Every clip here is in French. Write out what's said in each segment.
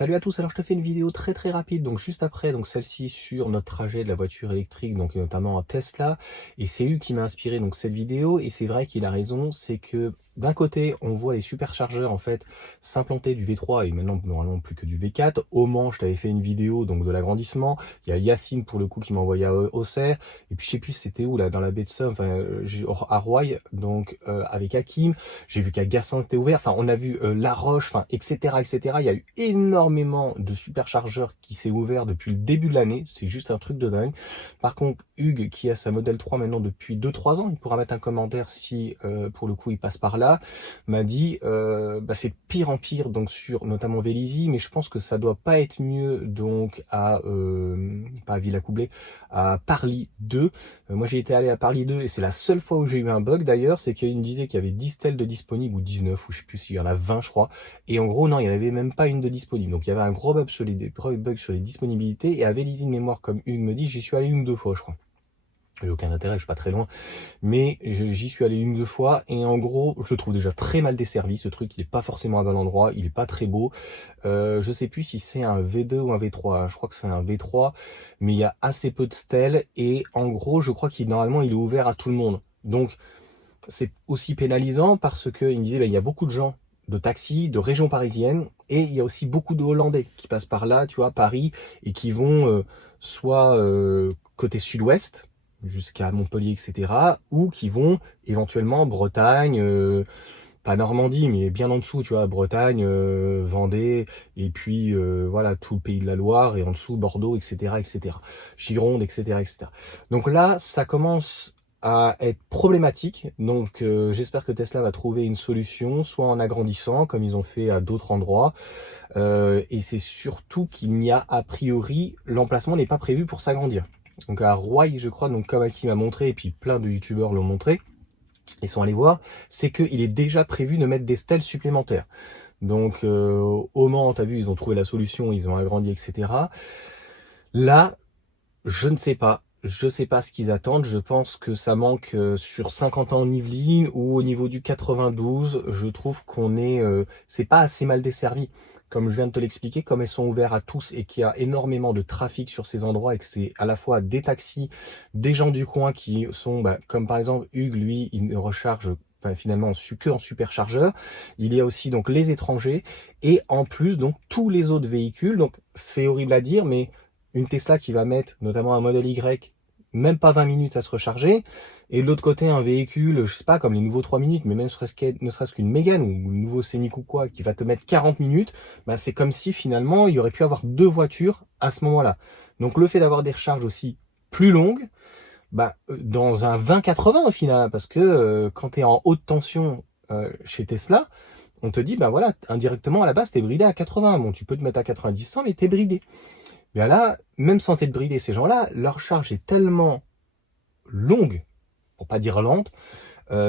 Salut à tous, alors je te fais une vidéo très rapide, donc juste après, donc celle-ci sur notre trajet de la voiture électrique, donc notamment en Tesla, et c'est Hugues qui m'a inspiré donc cette vidéo, et c'est vrai qu'il a raison, c'est que d'un côté, on voit les superchargeurs en fait s'implanter du V3 et maintenant normalement plus que du V4. Au Mans, je t'avais fait une vidéo donc de l'agrandissement. Il y a Yacine pour le coup qui m'a envoyé à Auxerre, et puis je sais plus c'était où là dans la baie de Somme, enfin à Roye, donc avec Hakim. J'ai vu qu'à Gassin c'était ouvert. Enfin, on a vu La Roche, enfin etc. Il y a eu énormément de superchargeurs qui s'est ouvert depuis le début de l'année. C'est juste un truc de dingue. Par contre, Hugues qui a sa Model 3 maintenant depuis 2-3 ans, il pourra mettre un commentaire si pour le coup il passe par là, m'a dit c'est pire en pire donc sur notamment Vélizy, mais je pense que ça doit pas être mieux donc à pas à Villacoublay, à Parly 2. Moi j'ai été allé à Parly 2 et c'est la seule fois où j'ai eu un bug d'ailleurs, c'est qu'il me disait qu'il y avait 10 stèles de disponibles ou 19 ou je sais plus s'il y en a 20 je crois, et en gros non il n'y en avait même pas une de disponible, donc il y avait un gros bug sur les disponibilités. Et à Vélizy de mémoire, comme Hugues me dit, j'y suis allé une ou deux fois je crois. J'ai aucun intérêt, je suis pas très loin, mais j'y suis allé une ou deux fois et en gros je le trouve déjà très mal desservi. Ce truc il est pas forcément à bon endroit, il est pas très beau. Je sais plus si c'est un V2 ou un V3, je crois que c'est un V3, mais il y a assez peu de stèles et en gros je crois qu'il normalement il est ouvert à tout le monde. Donc c'est aussi pénalisant parce que il me disait il y a beaucoup de gens de taxi, de région parisienne, et il y a aussi beaucoup de Hollandais qui passent par là, tu vois, Paris, et qui vont soit côté sud-ouest, jusqu'à Montpellier, etc., ou qui vont éventuellement Bretagne, pas Normandie, mais bien en dessous, tu vois, Bretagne, Vendée, et puis voilà, tout le pays de la Loire, et en dessous Bordeaux, etc. Gironde, etc. Donc là, ça commence à être problématique, donc j'espère que Tesla va trouver une solution, soit en agrandissant, comme ils ont fait à d'autres endroits, et c'est surtout qu'il n'y a a priori, l'emplacement n'est pas prévu pour s'agrandir. Donc à Roye, je crois, donc comme Aki m'a montré, et puis plein de youtubeurs l'ont montré, ils sont allés voir, c'est qu'il est déjà prévu de mettre des stèles supplémentaires. Donc au Mans, t'as vu, ils ont trouvé la solution, ils ont agrandi, etc. Là, je ne sais pas. Je sais pas ce qu'ils attendent. Je pense que ça manque sur 50 ans en Yvelines ou au niveau du 92. Je trouve qu'on est, c'est pas assez mal desservi. Comme je viens de te l'expliquer, comme elles sont ouvertes à tous et qu'il y a énormément de trafic sur ces endroits et que c'est à la fois des taxis, des gens du coin qui sont, comme par exemple Hugues, lui, il ne recharge finalement que en superchargeur. Il y a aussi donc les étrangers et en plus donc tous les autres véhicules. Donc c'est horrible à dire, mais une Tesla qui va mettre notamment un modèle Y même pas 20 minutes à se recharger, et de l'autre côté un véhicule, je sais pas, comme les nouveaux 3 minutes, mais même ne serait-ce qu'une Mégane ou le nouveau Scénic ou quoi, qui va te mettre 40 minutes, c'est comme si finalement il y aurait pu avoir deux voitures à ce moment-là. Donc le fait d'avoir des recharges aussi plus longues, dans un 20-80 au final, parce que quand tu es en haute tension chez Tesla, on te dit, voilà, indirectement à la base t'es bridé à 80, bon tu peux te mettre à 90-100, mais t'es bridé. Bien là, même sans être bridé, ces gens-là, leur charge est tellement longue, pour pas dire lente,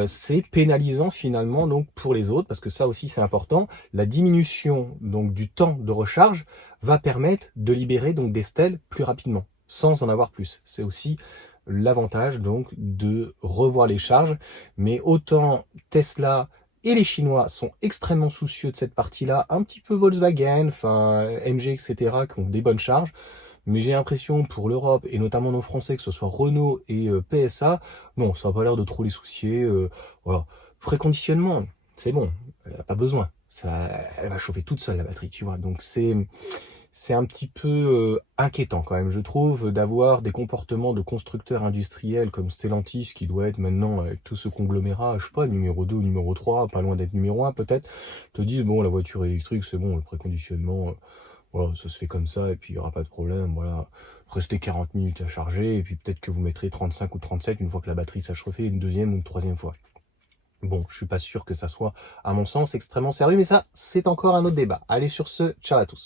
c'est pénalisant finalement donc pour les autres, parce que ça aussi c'est important. La diminution donc du temps de recharge va permettre de libérer donc des stèles plus rapidement, sans en avoir plus. C'est aussi l'avantage donc de revoir les charges, mais autant Tesla et les Chinois sont extrêmement soucieux de cette partie-là, un petit peu Volkswagen, enfin MG, etc., qui ont des bonnes charges. Mais j'ai l'impression pour l'Europe, et notamment nos Français, que ce soit Renault et PSA, non, ça n'a pas l'air de trop les soucier. Voilà. Préconditionnement, c'est bon, pas besoin. Ça, elle va chauffer toute seule la batterie, tu vois. Donc c'est un petit peu inquiétant quand même, je trouve, d'avoir des comportements de constructeurs industriels comme Stellantis, qui doit être maintenant, avec tout ce conglomérat, je sais pas, numéro 2 ou numéro 3, pas loin d'être numéro 1 peut-être, te disent, bon, la voiture électrique, c'est bon, le préconditionnement, voilà, ça se fait comme ça, et puis il n'y aura pas de problème, voilà. Restez 40 minutes à charger, et puis peut-être que vous mettrez 35 ou 37 une fois que la batterie s'est chauffée, une deuxième ou une troisième fois. Bon, je suis pas sûr que ça soit, à mon sens, extrêmement sérieux, mais ça, c'est encore un autre débat. Allez, sur ce, ciao à tous.